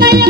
ಕೈಯ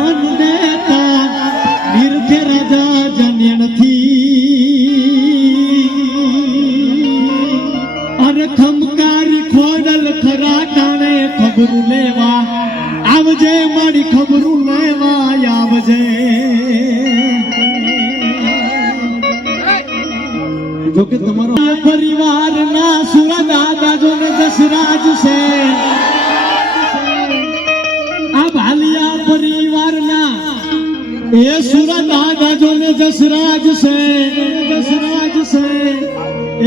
લેવા. આવજે મારી ખબરું લેવા, આવજે. જો તમારો પરિવાર ના સુરા દાદા જો ને દશરાજ છે. આ ભાલિયા પરિવાર ના એ સુરા દાદા જો ને દશરાજ છે. દશરાજ છે.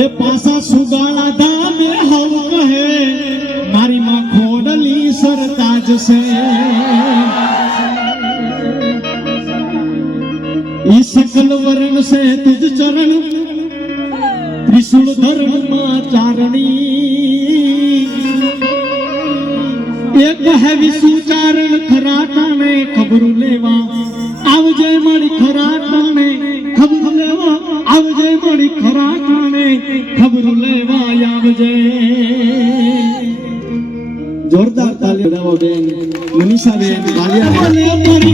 એ પાસા સુગાળા સરતાજ છે ઈ સકલ વરણ સે તુજ ચરણ. ત્રિશુલ ધર્મમાં ચારણી. એક હેવી સુચારણ ખરા ટાણે ખબરું લેવા. આવજે મારી ખરા ટાણે ખબર લેવા. આવજે મારી ખરા ટાણે ખબરું લેવા. આવજે. જોરદાર તાલી બજાવો બેન મનીષા બેન વાલિયા